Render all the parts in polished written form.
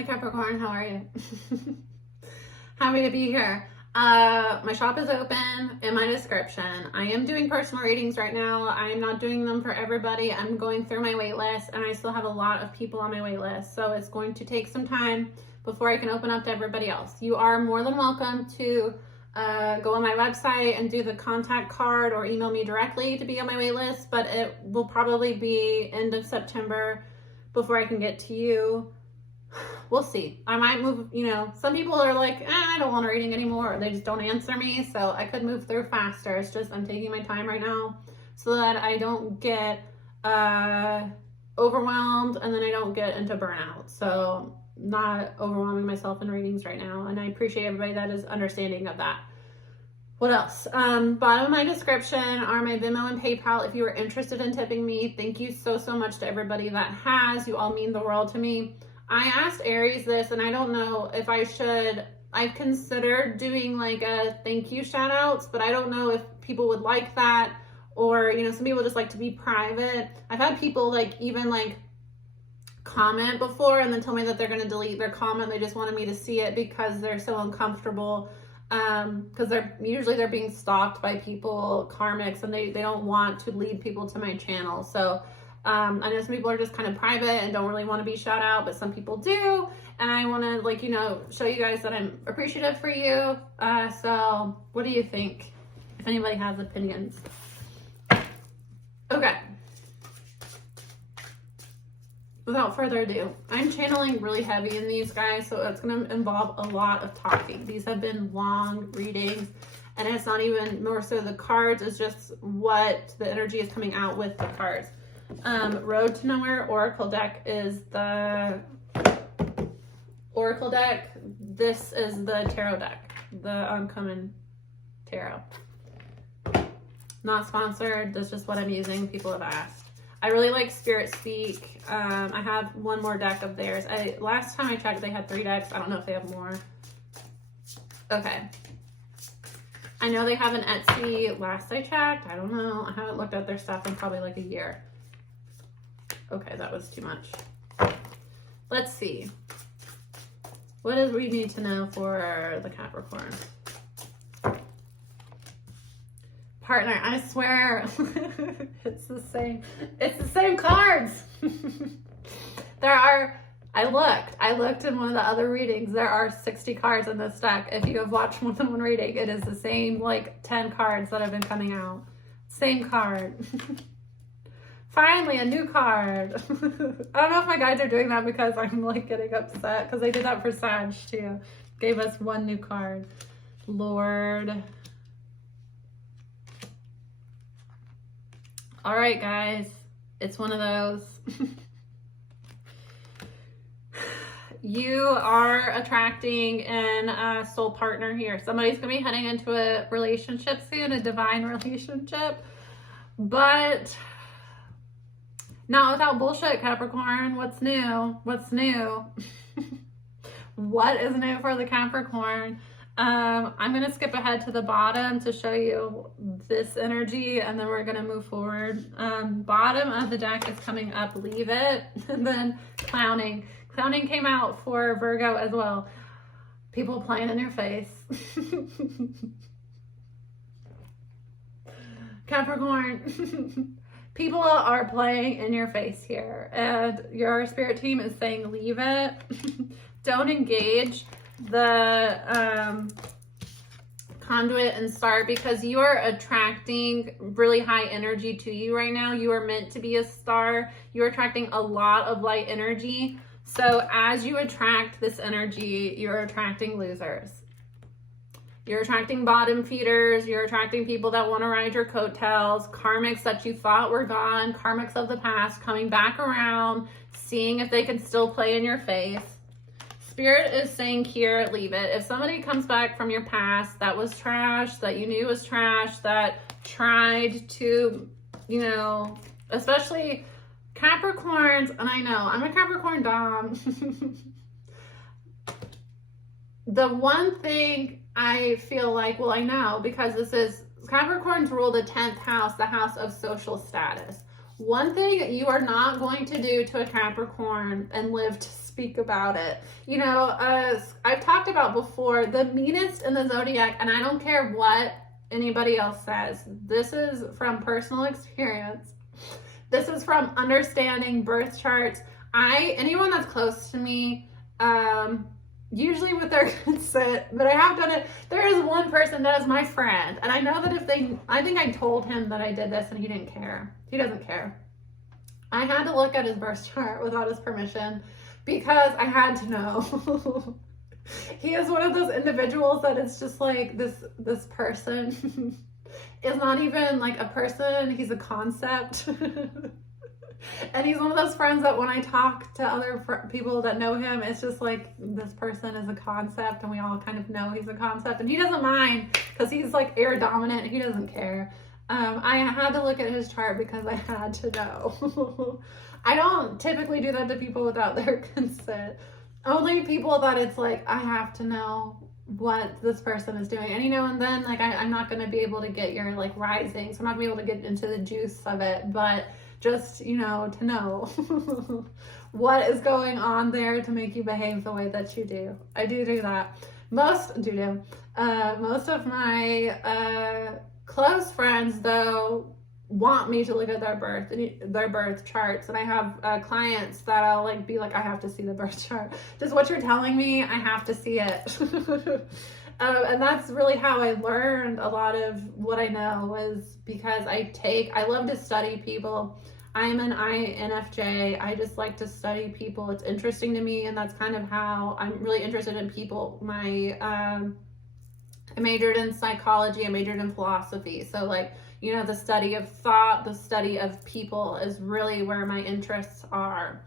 Hi Capricorn, how are you? Happy to be here. My shop is open in my description. I am doing personal readings right now. I am not doing them for everybody. I'm going through my wait list and I still have a lot of people on my wait list. So it's going to take some time before I can open up to everybody else. You are more than welcome to go on my website and do the contact card or email me directly to be on my wait list, but it will probably be end of September before I can get to you. We'll see. I might move, some people are like, I don't want a reading anymore, or they just don't answer me, so I could move through faster. It's just I'm taking my time right now so that I don't get overwhelmed and then I don't get into burnout. So not overwhelming myself in readings right now, and I appreciate everybody that is understanding of that. What else? Bottom of my description are my Venmo and PayPal if you are interested in tipping me. Thank you so much to everybody that has. You all mean the world to me. I asked Aries this, and I don't know if I should. I've considered doing like a thank you shout outs, but I don't know if people would like that, or some people just like to be private. I've had people even comment before and then tell me that they're going to delete their comment. They just wanted me to see it because they're so uncomfortable, because they're being stalked by people, karmics, and they don't want to lead people to my channel. So I know some people are just kind of private and don't really want to be shout out, but some people do. And I want to show you guys that I'm appreciative for you. So what do you think? If anybody has opinions. Okay. Without further ado, I'm channeling really heavy in these guys, so it's going to involve a lot of talking. These have been long readings, and it's not even more so the cards, it's just what the energy is coming out with the cards. Road to Nowhere Oracle deck is the Oracle deck. This is the Tarot deck, the Uncommon Tarot. Not sponsored, that's just what I'm using. People have asked. I really like Spirit Speak. I have one more deck of theirs. Last time I checked, they had 3 decks. I don't know if they have more. Okay. I know they have an Etsy. Last I checked, I don't know. I haven't looked at their stuff in probably like a year. Okay, that was too much. Let's see. What do we need to know for the Capricorn? Partner, I swear, it's the same cards. I looked in one of the other readings. There are 60 cards in this deck. If you have watched more than one reading, it is the same 10 cards that have been coming out. Same card. Finally, a new card. I don't know if my guides are doing that because I'm getting upset, because they did that for Sag too. Gave us one new card. Lord. All right, guys. It's one of those. You are attracting a soul partner here. Somebody's going to be heading into a relationship soon, a divine relationship. But not without bullshit, Capricorn. What's new? What's new? What is new for the Capricorn? I'm going to skip ahead to the bottom to show you this energy, and then we're going to move forward. Bottom of the deck is coming up, leave it, and then clowning. Clowning came out for Virgo as well. People playing in your face. Capricorn. People are playing in your face here, and your spirit team is saying leave it. Don't engage the conduit and star, because you are attracting really high energy to you right now. You are meant to be a star. You're attracting a lot of light energy. So as you attract this energy, you're attracting losers. You're attracting bottom feeders. You're attracting people that want to ride your coattails, karmics that you thought were gone, karmics of the past coming back around, seeing if they can still play in your face. Spirit is saying here, leave it. If somebody comes back from your past that was trash, that you knew was trash, that tried to, especially Capricorns, and I know, I'm a Capricorn dom. The one thing I feel like, well, I know, because this is, Capricorns rule the 10th house, the house of social status. One thing you are not going to do to a Capricorn and live to speak about it. You know, as I've talked about before, the meanest in the zodiac, and I don't care what anybody else says, this is from personal experience. This is from understanding birth charts. Anyone that's close to me, usually with their consent, but I have done it. There is one person that is my friend, and I know that I think I told him that I did this and he didn't care. He doesn't care. I had to look at his birth chart without his permission because I had to know. He is one of those individuals that it's just like this person is not even like a person, he's a concept. And he's one of those friends that when I talk to other people that know him, it's just like this person is a concept and we all kind of know he's a concept. And he doesn't mind because he's like air dominant. He doesn't care. I had to look at his chart because I had to know. I don't typically do that to people without their consent. Only people that it's like, I have to know what this person is doing. And and then like I'm not going to be able to get your like rising. So I'm not going to be able to get into the juice of it. But just, to know what is going on there to make you behave the way that you do. I do that. Most of my close friends, though, want me to look at their birth charts, and I have clients that I'll like be like, I have to see the birth chart. Just what you're telling me, I have to see it. And that's really how I learned a lot of what I know, was because I love to study people. I'm an INFJ. I just like to study people. It's interesting to me, and that's kind of how I'm really interested in people. I majored in psychology. I majored in philosophy. So like, the study of thought, the study of people is really where my interests are.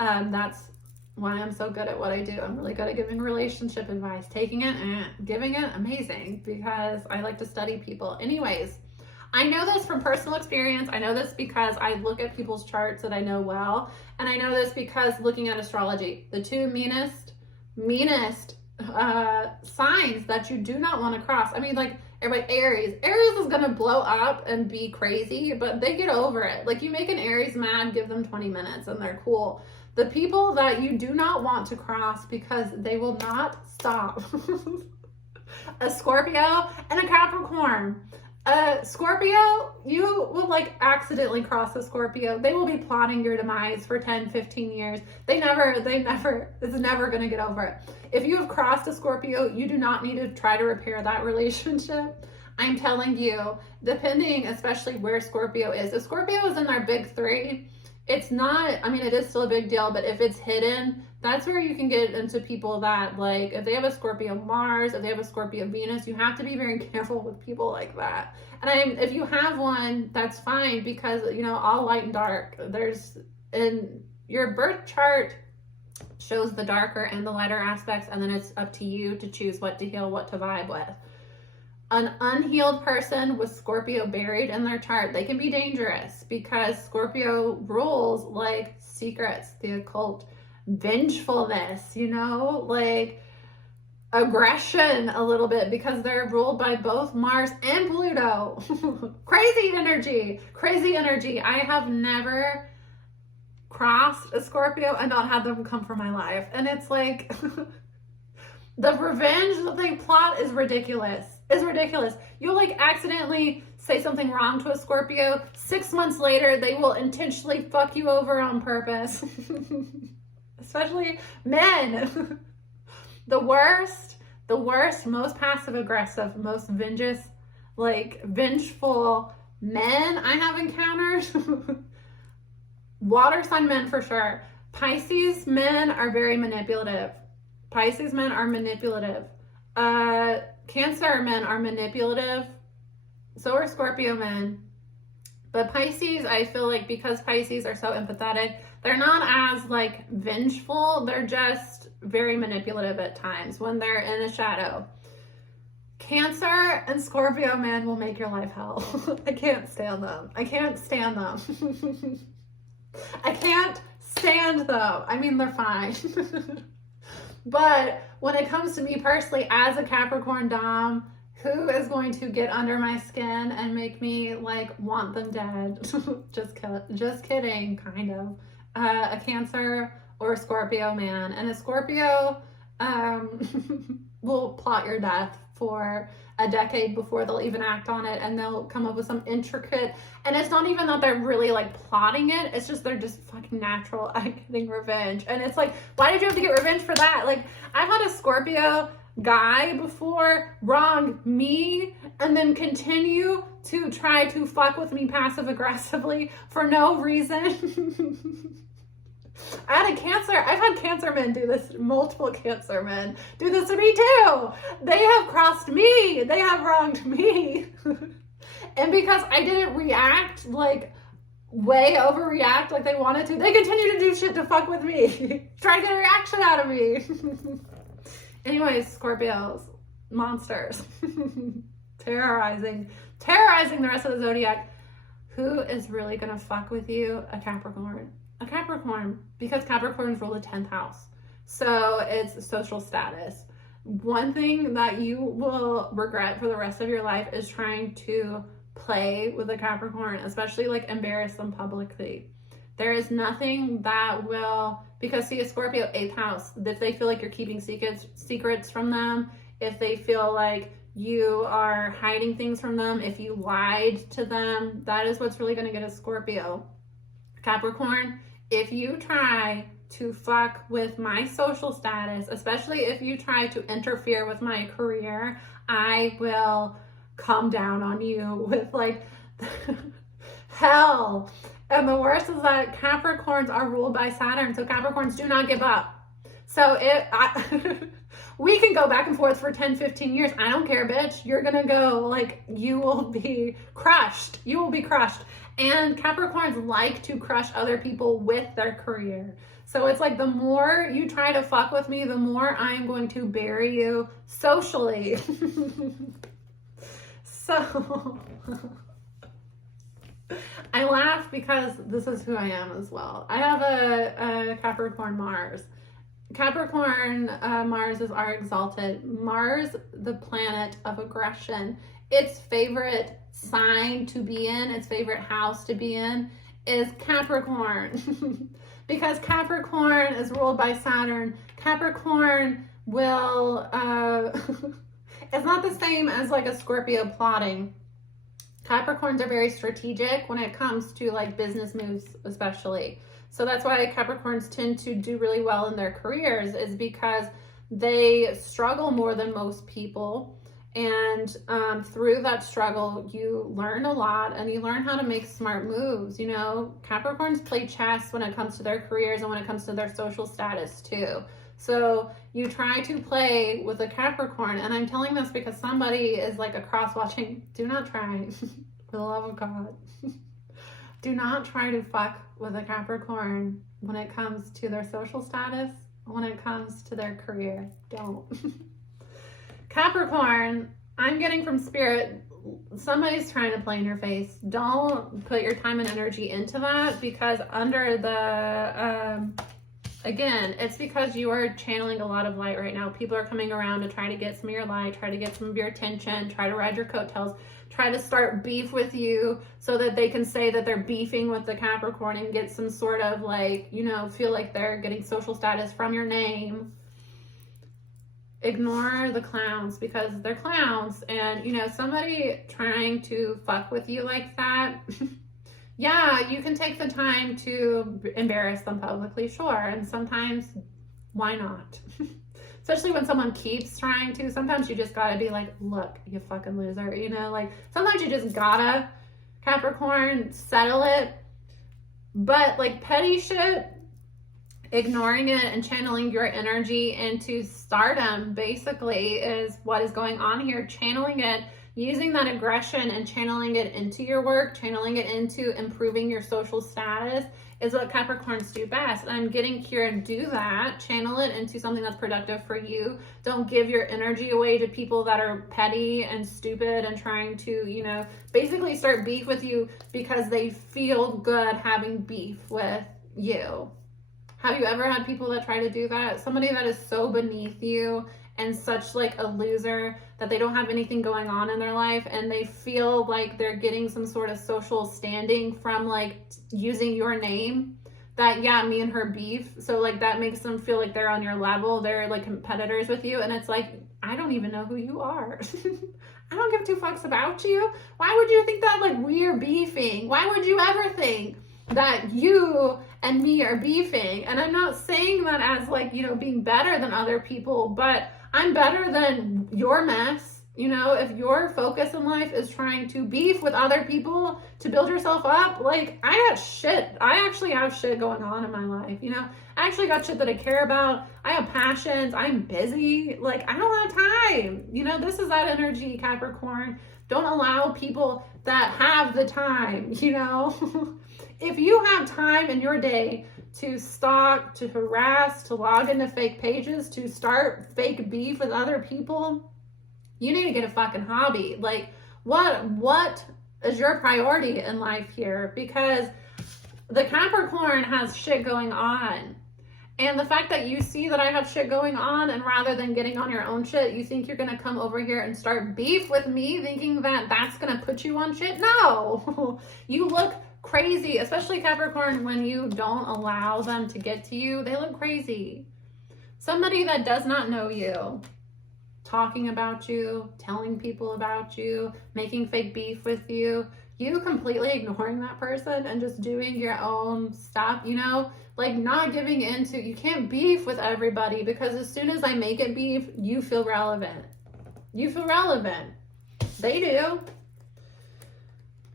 That's why I'm so good at what I do. I'm really good at giving relationship advice, taking it and giving it, amazing, because I like to study people. Anyways, I know this from personal experience. I know this because I look at people's charts that I know well. And I know this because looking at astrology, the two meanest signs that you do not want to cross. I mean, like everybody, Aries is going to blow up and be crazy, but they get over it. Like you make an Aries mad, give them 20 minutes and they're cool. The people that you do not want to cross because they will not stop. A Scorpio and a Capricorn. Scorpio, you will like accidentally cross a Scorpio. They will be plotting your demise for 10, 15 years. It's never going to get over it. If you have crossed a Scorpio, you do not need to try to repair that relationship. I'm telling you, depending especially where Scorpio is. If Scorpio is in their big three, it's not, I mean, it is still a big deal, but if it's hidden, that's where you can get into people that like, if they have a Scorpio Mars, if they have a Scorpio Venus, you have to be very careful with people like that. And if you have one, that's fine, because, all light and dark, in your birth chart shows the darker and the lighter aspects, and then it's up to you to choose what to heal, what to vibe with. An unhealed person with Scorpio buried in their chart, they can be dangerous because Scorpio rules like secrets, the occult, vengefulness, like aggression a little bit, because they're ruled by both Mars and Pluto. Crazy energy. I have never crossed a Scorpio and not had them come for my life. And it's like, the revenge that they plot is ridiculous. You'll like accidentally say something wrong to a Scorpio. 6 months later, they will intentionally fuck you over on purpose. Especially men. The worst, most passive aggressive, most vengeful men I have encountered. Water sign men for sure. Pisces men are very manipulative. Cancer men are manipulative. So are Scorpio men. But Pisces, I feel like because Pisces are so empathetic, they're not as like vengeful. They're just very manipulative at times when they're in a shadow. Cancer and Scorpio men will make your life hell. I can't stand them. I can't stand them. I mean, they're fine. But when it comes to me personally, as a Capricorn Dom who is going to get under my skin and make me like want them dead. Just kidding, kind of. A Cancer or a Scorpio man. And a Scorpio will plot your death for a decade before they'll even act on it, and they'll come up with some intricate, and it's not even that they're really like plotting it, it's just they're just fucking natural at getting revenge. And it's like, why did you have to get revenge for that? Like, I've had a Scorpio guy before wrong me and then continue to try to fuck with me passive aggressively for no reason. I've had Cancer men do this, multiple Cancer men do this to me too. They have crossed me, they have wronged me. And because I didn't react, like way overreact like they wanted to, they continue to do shit to fuck with me. Try to get a reaction out of me. Anyways, Scorpios, monsters. terrorizing the rest of the zodiac. Who is really gonna fuck with you? A Capricorn. A Capricorn, because Capricorns rule the 10th house. So it's social status. One thing that you will regret for the rest of your life is trying to play with a Capricorn, especially like embarrass them publicly. There is nothing that will, because see, a Scorpio, 8th house, if they feel like you're keeping secrets from them, if they feel like you are hiding things from them, if you lied to them, that is what's really going to get a Scorpio. Capricorn, if you try to fuck with my social status, especially if you try to interfere with my career, I will come down on you with like hell. And the worst is that Capricorns are ruled by Saturn, so Capricorns do not give up. So we can go back and forth for 10, 15 years. I don't care, bitch. You're gonna go, like, you will be crushed. You will be crushed. And Capricorns like to crush other people with their career. So it's like, the more you try to fuck with me, the more I'm going to bury you socially. So I laugh because this is who I am as well. I have a Capricorn Mars. Capricorn Mars is our exalted. Mars, the planet of aggression. Its favorite sign to be in, its favorite house to be in is Capricorn. Because Capricorn is ruled by Saturn. Capricorn will, it's not the same as like a Scorpio plotting. Capricorns are very strategic when it comes to like business moves, especially. So that's why Capricorns tend to do really well in their careers, is because they struggle more than most people. And through that struggle, you learn a lot and you learn how to make smart moves. You know, Capricorns play chess when it comes to their careers and when it comes to their social status too. So you try to play with a Capricorn, and I'm telling this because somebody is like across watching. Do not try, for the love of God. Do not try to fuck with a Capricorn when it comes to their social status, when it comes to their career. Don't. Capricorn, I'm getting from Spirit, somebody's trying to play in your face. Don't put your time and energy into that, because under the, again, it's because you are channeling a lot of light right now. People are coming around to try to get some of your light, try to get some of your attention, try to ride your coattails, try to start beef with you so that they can say that they're beefing with the Capricorn and get some sort of like, you know, feel like they're getting social status from your name. Ignore the clowns, because they're clowns. And, you know, somebody trying to fuck with you like that, yeah, you can take the time to embarrass them publicly, sure. And sometimes, why not? Especially when someone keeps trying to. Sometimes you just gotta be like, look, you fucking loser, you know, like sometimes you just gotta, Capricorn, settle it. But like petty shit, ignoring it and channeling your energy into stardom basically is what is going on here. Channeling it, using that aggression and channeling it into your work, channeling it into improving your social status is what Capricorns do best. And I'm getting Kira to do that. Channel it into something that's productive for you. Don't give your energy away to people that are petty and stupid and trying to, you know, basically start beef with you because they feel good having beef with you. Have you ever had people that try to do that? Somebody that is so beneath you and such like a loser that they don't have anything going on in their life, and they feel like they're getting some sort of social standing from like using your name, that yeah, me and her beef. So like that makes them feel like they're on your level. They're like competitors with you. And it's like, I don't even know who you are. I don't give two fucks about you. Why would you think that like we're beefing? Why would you ever think that you and me are beefing? And I'm not saying that as like, you know, being better than other people, but I'm better than your mess. You know, if your focus in life is trying to beef with other people to build yourself up, like I got shit. I actually have shit going on in my life. You know, I actually got shit that I care about. I have passions. I'm busy. Like I don't have time. You know, this is that energy, Capricorn. Don't allow people that have the time, you know. If you have time in your day to stalk, to harass, to log into fake pages, to start fake beef with other people, you need to get a fucking hobby. Like, what is your priority in life here? Because the Capricorn has shit going on. And the fact that you see that I have shit going on, and rather than getting on your own shit, you think you're going to come over here and start beef with me, thinking that that's going to put you on shit? No. You look crazy, especially Capricorn, when you don't allow them to get to you. They look crazy. Somebody that does not know you, talking about you, telling people about you, making fake beef with you, you completely ignoring that person and just doing your own stuff, you know, like not giving into, you can't beef with everybody, because as soon as I make it beef, you feel relevant. You feel relevant. They do.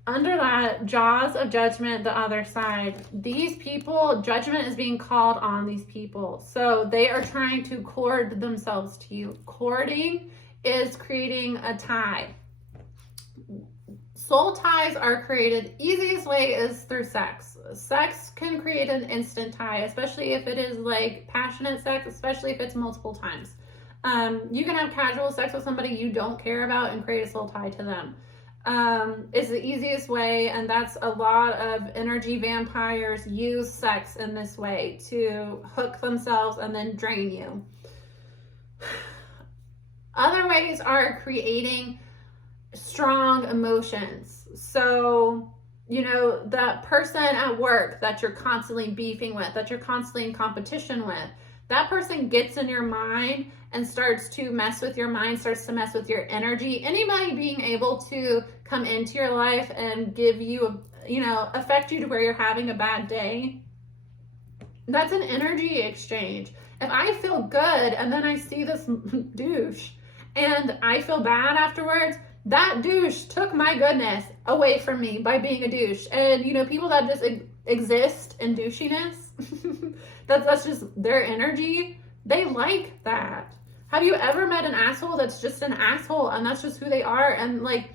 Under that, jaws of judgment, the other side, these people, judgment is being called on these people. So they are trying to cord themselves to you. Courting is creating a tie. Soul ties are created, easiest way is through sex. Sex can create an instant tie, especially if it is like passionate sex, especially if it's multiple times. You can have casual sex with somebody you don't care about and create a soul tie to them. Is the easiest way, and that's a lot of energy vampires use sex in this way to hook themselves and then drain you. Other ways are creating strong emotions. So, you know, that person at work that you're constantly beefing with, that you're constantly in competition with, that person gets in your mind and starts to mess with your mind, starts to mess with your energy. Anybody being able to come into your life and give you, you know, affect you to where you're having a bad day, that's an energy exchange. If I feel good and then I see this douche and I feel bad afterwards, that douche took my goodness away from me by being a douche. And, you know, people that just exist in douchiness, that's just their energy. They like that. Have you ever met an asshole that's just an asshole and that's just who they are? And like,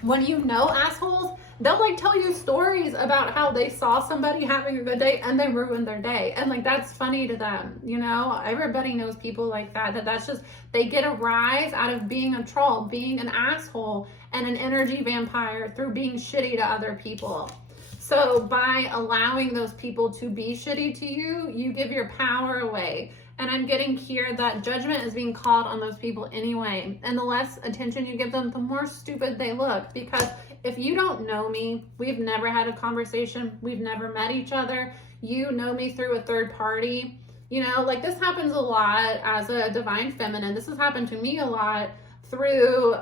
when you know assholes, they'll like tell you stories about how they saw somebody having a good day and they ruined their day. And like, that's funny to them. You know, everybody knows people like that, that's just, they get a rise out of being a troll, being an asshole and an energy vampire through being shitty to other people. So by allowing those people to be shitty to you, you give your power away. And I'm getting here that judgment is being called on those people anyway. And the less attention you give them, the more stupid they look. Because if you don't know me, we've never had a conversation, we've never met each other, you know me through a third party, you know, like this happens a lot as a divine feminine. This has happened to me a lot through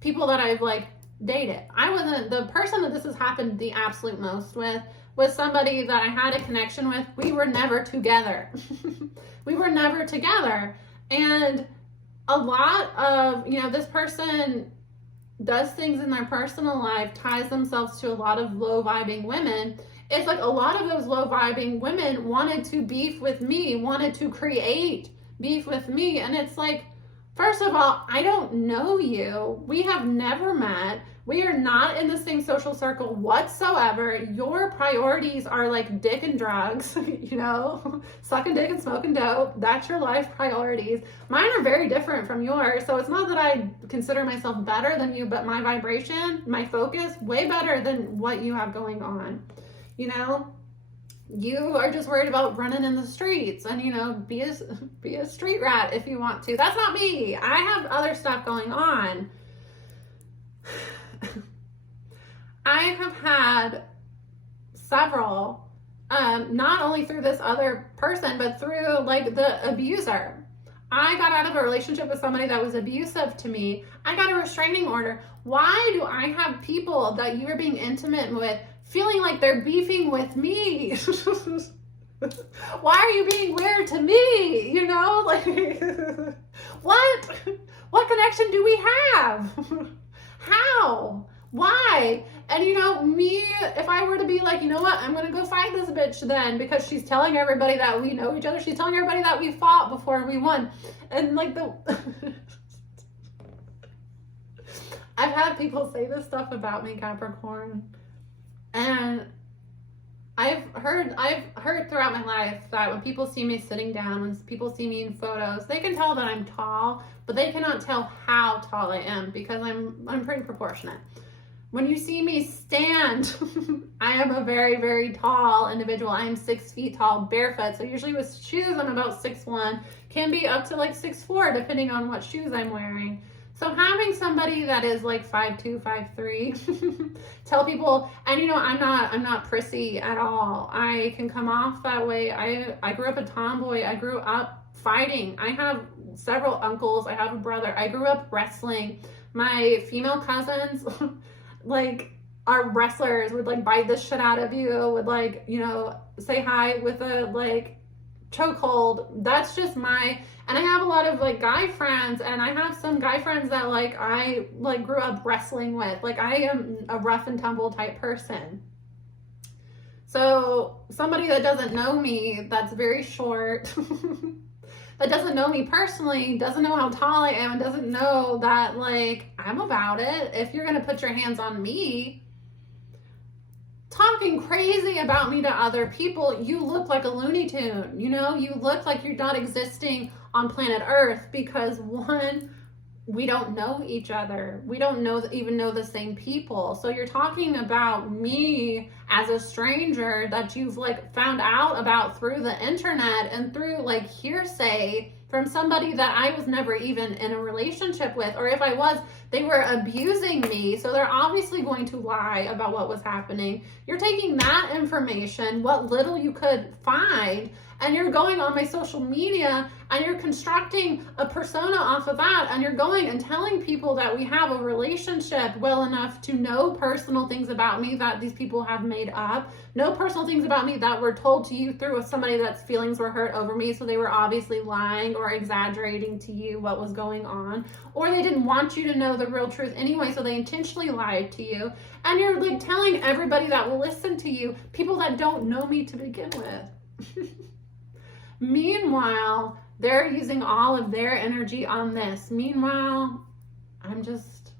people that I've like dated. I wasn't the person that this has happened the absolute most with, was somebody that I had a connection with. We were never together. We were never together. And a lot of, you know, this person does things in their personal life, ties themselves to a lot of low vibing women. It's like a lot of those low vibing women wanted to beef with me, wanted to create beef with me. And it's like, first of all, I don't know you. We have never met. We are not in the same social circle whatsoever. Your priorities are like dick and drugs, you know, sucking dick and smoking dope. That's your life priorities. Mine are very different from yours. So it's not that I consider myself better than you, but my vibration, my focus, way better than what you have going on, you know? You are just worried about running in the streets and, be a street rat if you want to. That's not me. I have other stuff going on. I have had several, not only through this other person, but through like the abuser. I got out of a relationship with somebody that was abusive to me. I got a restraining order. Why do I have people that you are being intimate with feeling like they're beefing with me? Why are you being weird to me? Like, what connection do we have? How? Why? And me, if I were to be like, you know what, I'm going to go fight this bitch then, because she's telling everybody that we know each other. She's telling everybody that we fought before we won. And like I've had people say this stuff about me, Capricorn. And I've heard throughout my life that when people see me sitting down, when people see me in photos, they can tell that I'm tall, but they cannot tell how tall I am because I'm pretty proportionate. When you see me stand, I am a very, very tall individual. I am 6 feet tall, barefoot. So usually with shoes, I'm about 6'1", can be up to like 6'4", depending on what shoes I'm wearing. So having somebody that is like 5'2", 5'3", tell people, and I'm not prissy at all. I can come off that way. I grew up a tomboy. I grew up fighting. I have several uncles. I have a brother. I grew up wrestling. My female cousins, like, our wrestlers, would like bite the shit out of you, would like, say hi with a like chokehold. That's just and I have a lot of like guy friends, and I have some guy friends that like I like grew up wrestling with. Like, I am a rough and tumble type person. So somebody that doesn't know me, that's very short, that doesn't know me personally, doesn't know how tall I am, and doesn't know that like I'm about it. If you're gonna put your hands on me, talking crazy about me to other people, you look like a Looney Tune. You look like you're not existing on planet Earth, because one, we don't know each other. We don't even know the same people. So you're talking about me as a stranger that you've like found out about through the internet and through like hearsay from somebody that I was never even in a relationship with, or if I was, they were abusing me. So they're obviously going to lie about what was happening. You're taking that information, what little you could find, and you're going on my social media and you're constructing a persona off of that, and you're going and telling people that we have a relationship well enough to know personal things about me that these people have made up, know personal things about me that were told to you through somebody that's feelings were hurt over me, so they were obviously lying or exaggerating to you what was going on, or they didn't want you to know the real truth anyway, so they intentionally lied to you. And you're like telling everybody that will listen to you, people that don't know me to begin with. Meanwhile, they're using all of their energy on this. Meanwhile, I'm just,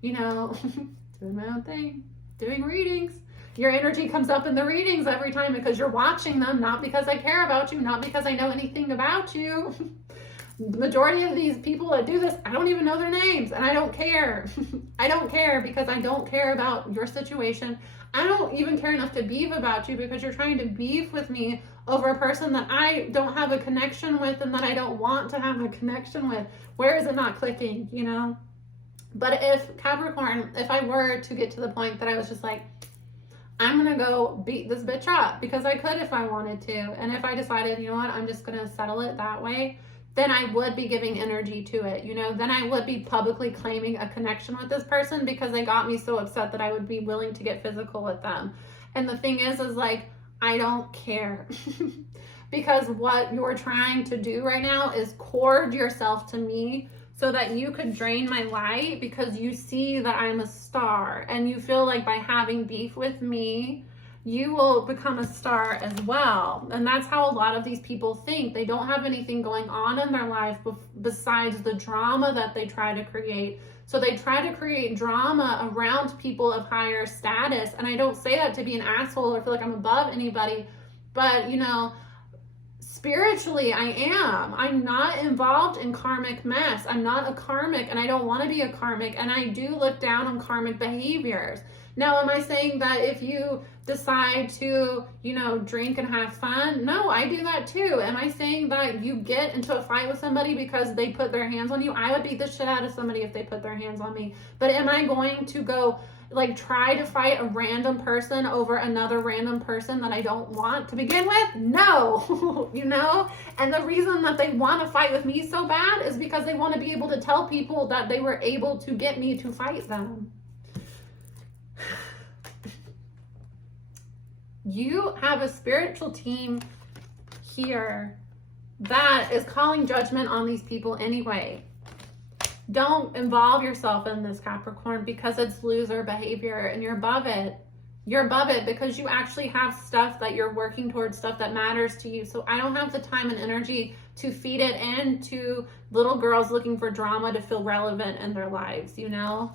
doing my own thing, doing readings. Your energy comes up in the readings every time because you're watching them, not because I care about you, not because I know anything about you. The majority of these people that do this, I don't even know their names, and I don't care. I don't care because I don't care about your situation. I don't even care enough to beef about you because you're trying to beef with me over a person that I don't have a connection with and that I don't want to have a connection with. Where is it not clicking, But if Capricorn, if I were to get to the point that I was just like, I'm going to go beat this bitch up because I could if I wanted to. And if I decided, you know what, I'm just going to settle it that way, then I would be giving energy to it, then I would be publicly claiming a connection with this person because they got me so upset that I would be willing to get physical with them. And the thing is like, I don't care. Because what you're trying to do right now is cord yourself to me so that you could drain my light because you see that I'm a star and you feel like by having beef with me, you will become a star as well. And that's how a lot of these people think. They don't have anything going on in their life besides the drama that they try to create. So they try to create drama around people of higher status. And I don't say that to be an asshole or feel like I'm above anybody, but spiritually I am. I'm not involved in karmic mess. I'm not a karmic, and I don't want to be a karmic, and I do look down on karmic behaviors. Now, am I saying that if you decide to, you know, drink and have fun? No, I do that too. Am I saying that you get into a fight with somebody because they put their hands on you? I would beat the shit out of somebody if they put their hands on me. But am I going to go like try to fight a random person over another random person that I don't want to begin with? No. You know? And the reason that they want to fight with me so bad is because they want to be able to tell people that they were able to get me to fight them. You have a spiritual team here that is calling judgment on these people anyway. Don't involve yourself in this, Capricorn, because it's loser behavior and you're above it. You're above it because you actually have stuff that you're working towards, stuff that matters to you. So I don't have the time and energy to feed it into little girls looking for drama to feel relevant in their lives, you know?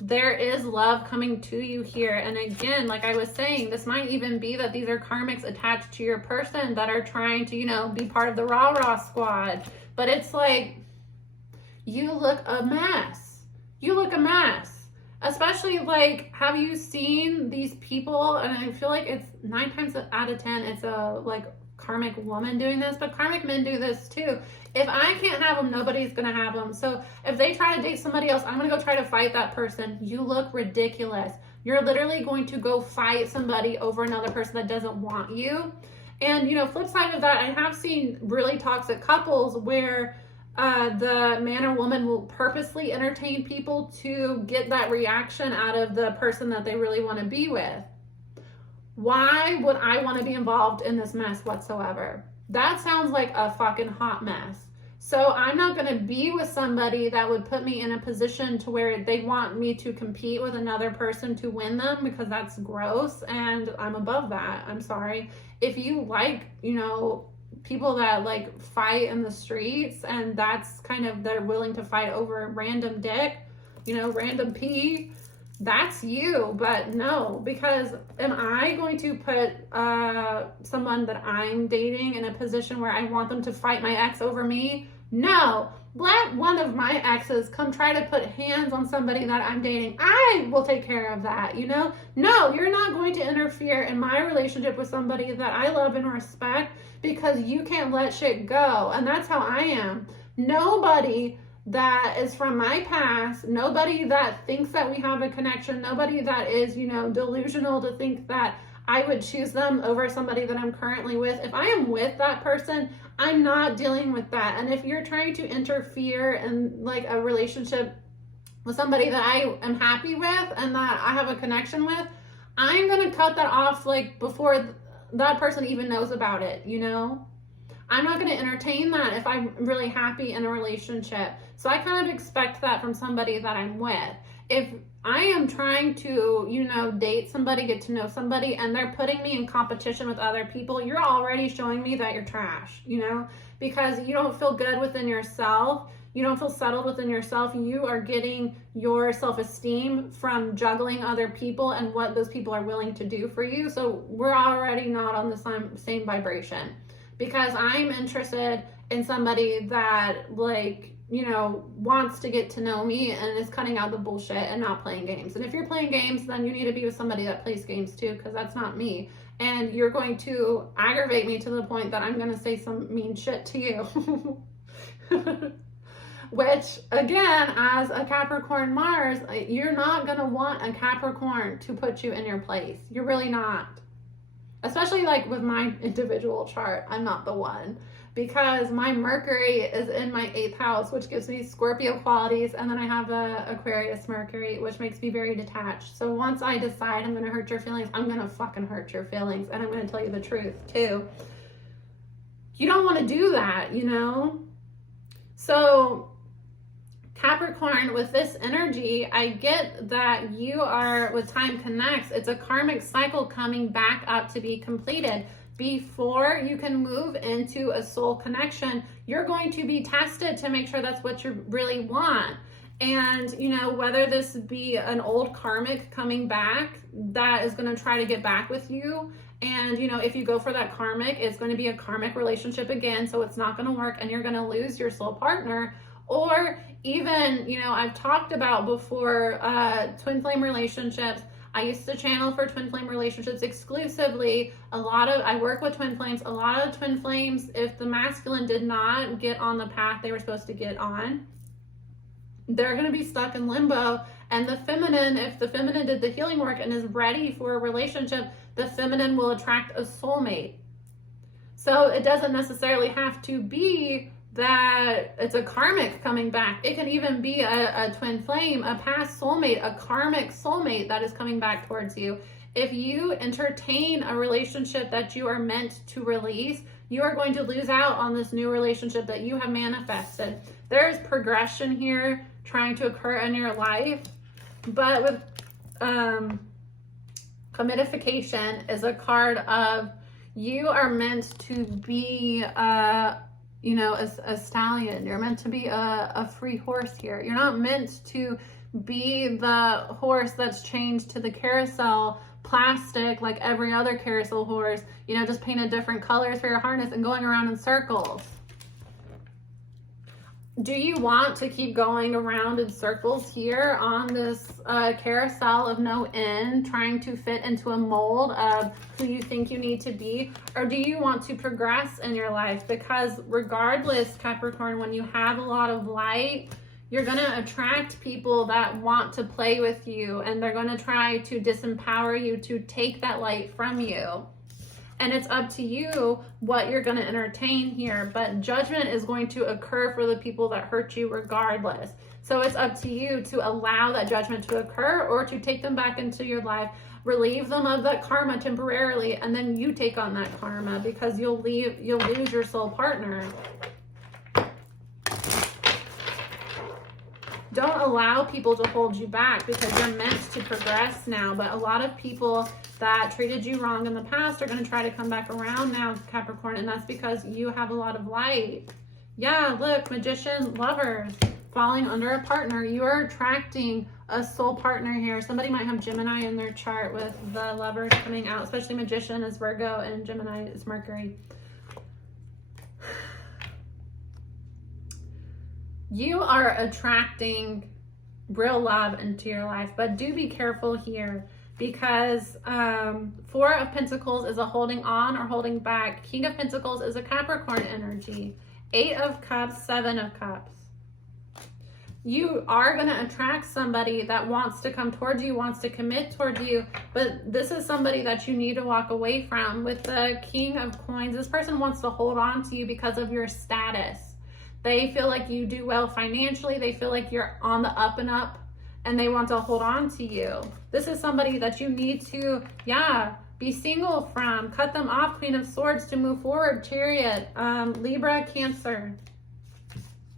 There is love coming to you here. And again, like I was saying, this might even be that these are karmics attached to your person that are trying to, you know, be part of the rah-rah squad. But it's like, you look a mess. You look a mess. Especially, like, have you seen these people? And I feel like it's 9 times out of 10, it's a, like, karmic woman doing this, but karmic men do this too. If I can't have them, nobody's gonna have them. So if they try to date somebody else, I'm gonna go try to fight that person. You look ridiculous. You're literally going to go fight somebody over another person that doesn't want you. And, you know, flip side of that, I have seen really toxic couples where the man or woman will purposely entertain people to get that reaction out of the person that they really want to be with. Why would I want to be involved in this mess whatsoever? That sounds like a fucking hot mess. So I'm not going to be with somebody that would put me in a position to where they want me to compete with another person to win them, because that's gross and I'm above that. I'm sorry. If you like, you know, people that like fight in the streets and that's kind of, they're willing to fight over random dick, you know, random pee, that's you. But no, because am I going to put someone that I'm dating in a position where I want them to fight my ex over me? No. Let one of my exes come try to put hands on somebody that I'm dating. I will take care of that, you know? No, you're not going to interfere in my relationship with somebody that I love and respect because you can't let shit go. And that's how I am. Nobody that is from my past, nobody that thinks that we have a connection, nobody that is, you know, delusional to think that I would choose them over somebody that I'm currently with. If I am with that person, I'm not dealing with that. And if you're trying to interfere in like a relationship with somebody that I am happy with and that I have a connection with, I'm going to cut that off like before that person even knows about it, you know? I'm not going to entertain that if I'm really happy in a relationship. So I kind of expect that from somebody that I'm with. If I am trying to, you know, date somebody, get to know somebody, and they're putting me in competition with other people, you're already showing me that you're trash, you know, because you don't feel good within yourself. You don't feel settled within yourself. You are getting your self-esteem from juggling other people and what those people are willing to do for you. So we're already not on the same vibration, because I'm interested in somebody that, like, you know, wants to get to know me and is cutting out the bullshit and not playing games. And if you're playing games, then you need to be with somebody that plays games too, because that's not me. And you're going to aggravate me to the point that I'm going to say some mean shit to you. Which, again, as a Capricorn Mars, you're not going to want a Capricorn to put you in your place. You're really not. Especially like with my individual chart, I'm not the one. Because my Mercury is in my 8th house, which gives me Scorpio qualities. And then I have a Aquarius Mercury, which makes me very detached. So once I decide I'm going to hurt your feelings, I'm going to fucking hurt your feelings. And I'm going to tell you the truth too. You don't want to do that, you know? So Capricorn, with this energy, I get that you are, with time connects, it's a karmic cycle coming back up to be completed. Before you can move into a soul connection, you're going to be tested to make sure that's what you really want. And, you know, whether this be an old karmic coming back that is going to try to get back with you. And, you know, if you go for that karmic, it's going to be a karmic relationship again. So it's not going to work and you're going to lose your soul partner. Or even, you know, I've talked about before twin flame relationships. I used to channel for twin flame relationships exclusively. I work with twin flames. A lot of twin flames, if the masculine did not get on the path they were supposed to get on, they're going to be stuck in limbo. And the feminine, if the feminine did the healing work and is ready for a relationship, the feminine will attract a soulmate. So it doesn't necessarily have to be that it's a karmic coming back. It can even be a twin flame, a past soulmate, a karmic soulmate that is coming back towards you. If you entertain a relationship that you are meant to release, you are going to lose out on this new relationship that you have manifested. There's progression here trying to occur in your life, but with committification is a card of you are meant to be a stallion. You're meant to be a free horse here. You're not meant to be the horse that's chained to the carousel plastic like every other carousel horse, just painted different colors for your harness and going around in circles. Do you want to keep going around in circles here on this carousel of no end, trying to fit into a mold of who you think you need to be? Or do you want to progress in your life? Because regardless, Capricorn, when you have a lot of light, you're going to attract people that want to play with you, and they're going to try to disempower you, to take that light from you. And it's up to you what you're going to entertain here. But judgment is going to occur for the people that hurt you regardless. So it's up to you to allow that judgment to occur, or to take them back into your life, relieve them of that karma temporarily, and then you take on that karma, because you'll lose your soul partner. Don't allow people to hold you back, because you're meant to progress now. But a lot of people that treated you wrong in the past are going to try to come back around now, Capricorn, and that's because you have a lot of light. Yeah, look, Magician, Lovers, falling under a partner. You are attracting a soul partner here. Somebody might have Gemini in their chart with the Lovers coming out, especially Magician is Virgo and Gemini is Mercury. You are attracting real love into your life, but do be careful here, because Four of Pentacles is a holding on or holding back. King of Pentacles is a Capricorn energy. 8 of Cups, 7 of Cups. You are going to attract somebody that wants to come towards you, wants to commit towards you, but this is somebody that you need to walk away from. With the King of Coins, this person wants to hold on to you because of your status. They feel like you do well financially. They feel like you're on the up and up, and they want to hold on to you. This is somebody that you need to, be single from. Cut them off, Queen of Swords, to move forward. Chariot, Libra, Cancer,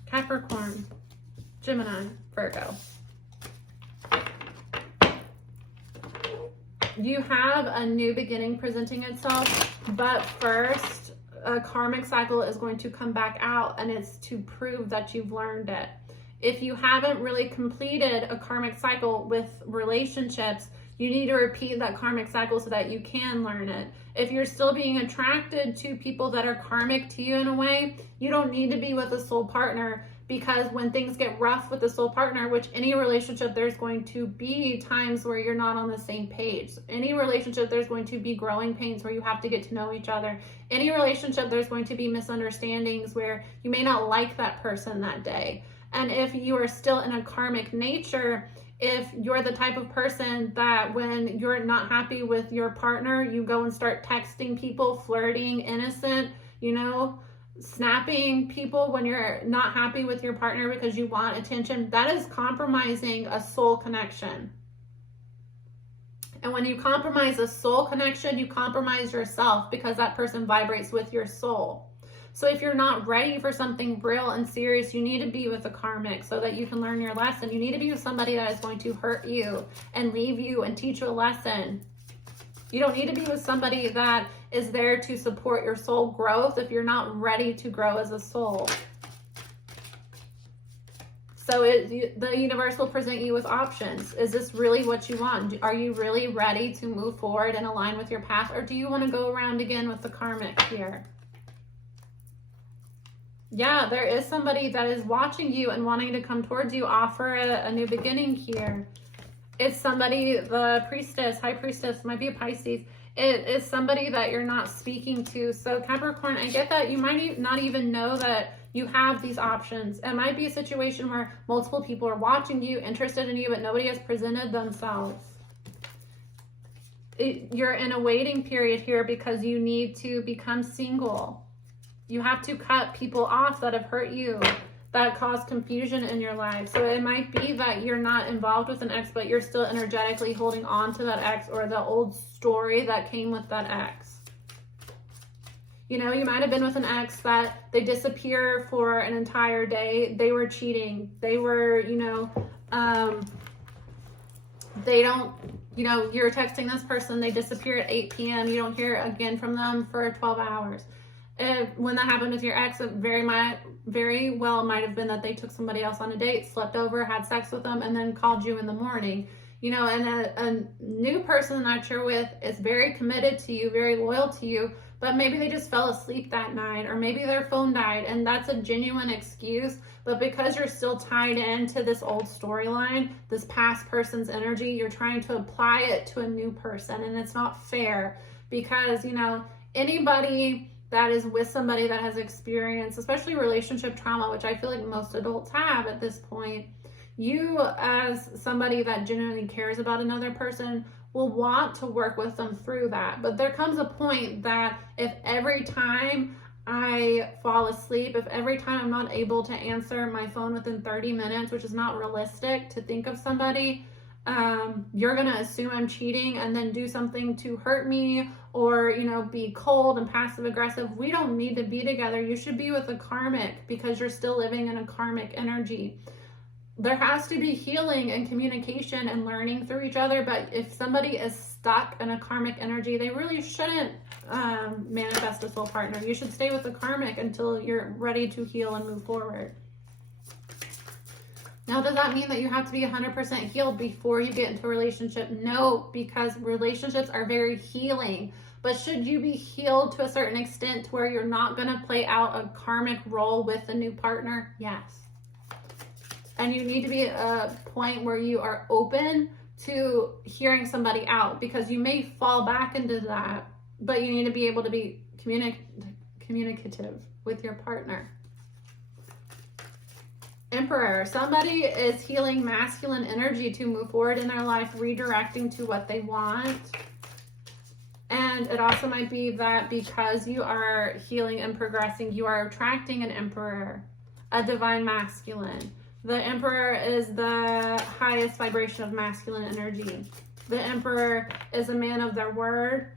Capricorn, Gemini, Virgo. You have a new beginning presenting itself, but first, a karmic cycle is going to come back out, and it's to prove that you've learned it. If you haven't really completed a karmic cycle with relationships, you need to repeat that karmic cycle so that you can learn it. If you're still being attracted to people that are karmic to you in a way, you don't need to be with a soul partner, because when things get rough with the soul partner, which any relationship, there's going to be times where you're not on the same page. Any relationship, there's going to be growing pains where you have to get to know each other. Any relationship, there's going to be misunderstandings where you may not like that person that day. And if you are still in a karmic nature, if you're the type of person that when you're not happy with your partner, you go and start texting people, flirting, innocent, snapping people when you're not happy with your partner because you want attention, that is compromising a soul connection. And when you compromise a soul connection, you compromise yourself, because that person vibrates with your soul. So if you're not ready for something real and serious, you need to be with a karmic so that you can learn your lesson. You need to be with somebody that is going to hurt you and leave you and teach you a lesson. You don't need to be with somebody that is there to support your soul growth if you're not ready to grow as a soul. So the universe will present you with options. Is this really what you want? Are you really ready to move forward and align with your path? Or do you want to go around again with the karmic here? Yeah, there is somebody that is watching you and wanting to come towards you, offer a new beginning here. It's somebody, the priestess, high priestess, might be a Pisces. It is somebody that you're not speaking to. So Capricorn, I get that you might not even know that you have these options. It might be a situation where multiple people are watching you, interested in you, but nobody has presented themselves. You're in a waiting period here because you need to become single. You have to cut people off that have hurt you, that cause confusion in your life. So it might be that you're not involved with an ex, but you're still energetically holding on to that ex or the old story that came with that ex. You know, you might have been with an ex that they disappear for an entire day. They were cheating. They were, you know, they don't, you know, you're texting this person, they disappear at 8 p.m. You don't hear again from them for 12 hours. When that happened with your ex, it very well might have been that they took somebody else on a date, slept over, had sex with them, and then called you in the morning. You know, and a new person that you're with is very committed to you, very loyal to you, but maybe they just fell asleep that night, or maybe their phone died, and that's a genuine excuse. But because you're still tied into this old storyline, this past person's energy, you're trying to apply it to a new person, and it's not fair because, you know, anybody that is with somebody that has experienced, especially relationship trauma, which I feel like most adults have at this point, you as somebody that genuinely cares about another person will want to work with them through that. But there comes a point that if every time I fall asleep, if every time I'm not able to answer my phone within 30 minutes, which is not realistic to think of somebody, you're going to assume I'm cheating and then do something to hurt me, or, you know, be cold and passive aggressive. We don't need to be together. You should be with a karmic because you're still living in a karmic energy. There has to be healing and communication and learning through each other. But if somebody is stuck in a karmic energy, they really shouldn't manifest a soul partner. You should stay with the karmic until you're ready to heal and move forward. Now, does that mean that you have to be 100% healed before you get into a relationship? No, because relationships are very healing. But should you be healed to a certain extent to where you're not going to play out a karmic role with a new partner? Yes. And you need to be at a point where you are open to hearing somebody out, because you may fall back into that, but you need to be able to be communicative with your partner. Emperor, somebody is healing masculine energy to move forward in their life, redirecting to what they want. And it also might be that because you are healing and progressing, you are attracting an emperor, a divine masculine. The emperor is the highest vibration of masculine energy. The emperor is a man of their word.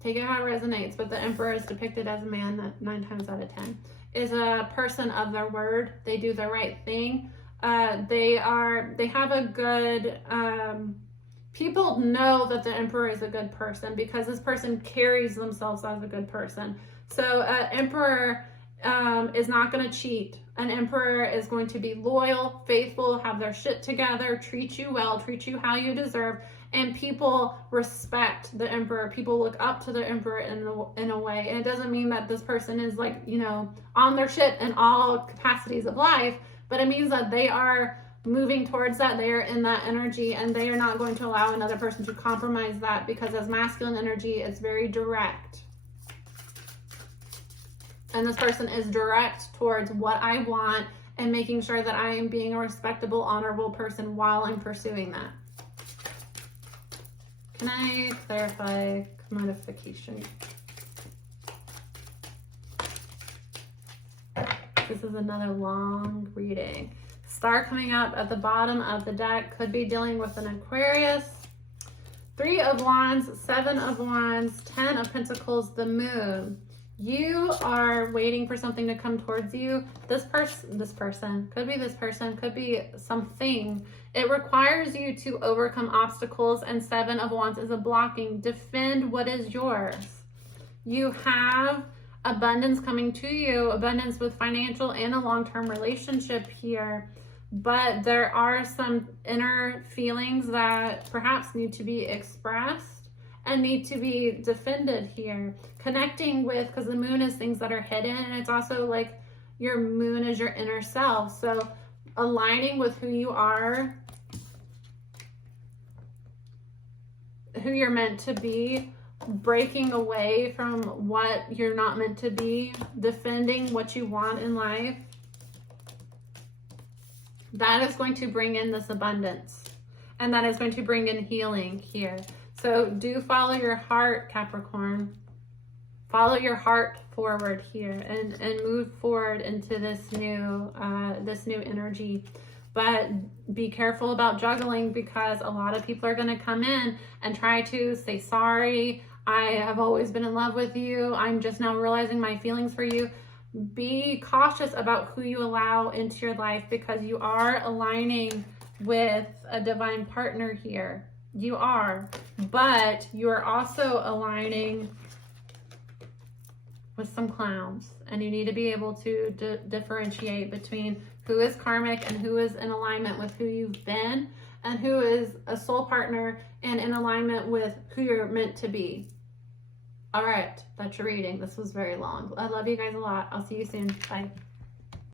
Take it how it resonates, but the emperor is depicted as a man that 9 times out of 10 is a person of their word. They do the right thing. They have a good, people know that the emperor is a good person because this person carries themselves as a good person. So emperor is not going to cheat. An emperor is going to be loyal, faithful, have their shit together, treat you well, treat you how you deserve, and people respect the emperor. People look up to the emperor in a way. And it doesn't mean that this person is like, you know, on their shit in all capacities of life, but it means that they are moving towards that. They are in that energy, and they are not going to allow another person to compromise that, because as masculine energy, it's very direct. And this person is direct towards what I want and making sure that I am being a respectable, honorable person while I'm pursuing that. Can I clarify commodification? This is another long reading. Star coming up at the bottom of the deck could be dealing with an Aquarius. 3 of Wands, 7 of Wands, 10 of Pentacles, the Moon. You are waiting for something to come towards you. This person, could be this person, could be something. It requires you to overcome obstacles, and 7 of Wands is a blocking. Defend what is yours. You have abundance coming to you, abundance with financial and a long-term relationship here. But there are some inner feelings that perhaps need to be expressed and need to be defended here. Connecting with, because the moon is things that are hidden, and it's also like your moon is your inner self. So aligning with who you are who you're meant to be, breaking away from what you're not meant to be, defending what you want in life, that is going to bring in this abundance. And that is going to bring in healing here. So do follow your heart, Capricorn. Follow your heart forward here and move forward into this new energy. But be careful about juggling, because a lot of people are going to come in and try to say, sorry, I have always been in love with you, I'm just now realizing my feelings for you. Be cautious about who you allow into your life, because you are aligning with a divine partner here. You are. But you are also aligning with some clowns, and you need to be able to differentiate between who is karmic and who is in alignment with who you've been, and who is a soul partner and in alignment with who you're meant to be. All right, that's your reading. This was very long. I love you guys a lot. I'll see you soon. Bye.